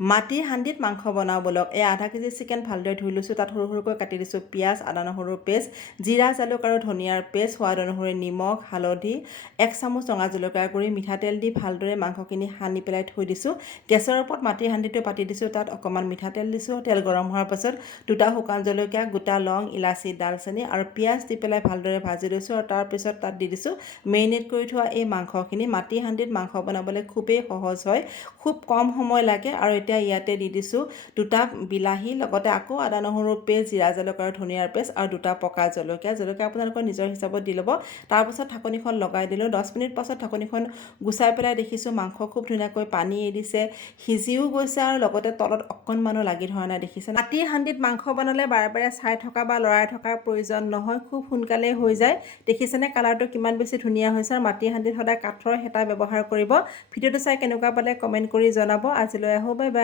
মাটিৰ হাণ্ডিত মাংস বনাওঁ বলক। এই আধা কেজি চিকেন ভালদৰে ধুই লৈছোঁ। তাত সৰু সৰুকৈ কাটি দিছোঁ পিঁয়াজ, আদা নহৰুৰ পেষ্ট, জিৰা জালুক আৰু ধনিয়াৰ পেষ্ট, সোৱাদ অনুসৰি নিমখ, হালধি, 1 চামুচ ৰঙা জলকীয়াৰ গুড়ি, মিঠাতেল দি ভালদৰে মাংসখিনি সানি পেলাই থৈ দিছোঁ। গেছৰ ওপৰত মাটিৰ হাণ্ডিটো পাতি দিছোঁ। তাত অকণমান মিঠাতেল দিছোঁ। তেল গৰম হোৱাৰ পাছত 2টা শুকান জলকীয়া, গোটা লং, ইলাচি, ডালচেনি আৰু পিঁয়াজ দি পেলাই ভালদৰে ভাজি লৈছোঁ। আৰু তাৰপিছত তাত দি দিছোঁ মেৰিনেট কৰি থোৱা এই মাংসখিনি। মাটিৰ হাণ্ডিত মাংস বনাবলৈ খুবেই সহজ হয়, খুব কম সময় লাগে। আৰু এতিয়া ইয়াতে দি দিছোঁ 2টা বিলাহী, লগতে আকৌ আদা নহৰুৰ পেষ্ট, জিৰা জালুক আৰু ধনিয়াৰ পেষ্ট আৰু 2টা পকা জলকীয়া আপোনালোকৰ নিজৰ হিচাপত দি ল'ব। তাৰপাছত ঢাকনিখন লগাই দিলোঁ। 10 মিনিট পাছত ঢাকনিখন গুচাই পেলাই দেখিছোঁ মাংস খুব ধুনীয়াকৈ পানী এৰিছে, সিজিও গৈছে আৰু লগতে তলত অকণমানো লাগি ধৰা নাই, দেখিছে। মাটিৰ হাণ্ডিত মাংস বনালে বাৰে বাৰে চাই থকা বা লৰাই থকাৰ প্ৰয়োজন নহয়, খুব সোনকালেই হৈ যায়। দেখিছেনে কালাৰটো কিমান বেছি ধুনীয়া হৈছে। আৰু মাটিৰ হাণ্ডিত সদায় কাঠৰ হেতা ব্যৱহাৰ কৰিব। ভিডিঅ'টো চাই কেনেকুৱা পালে কমেণ্ট কৰি জনাব। আজিলৈ আহোঁ, বাই বাই।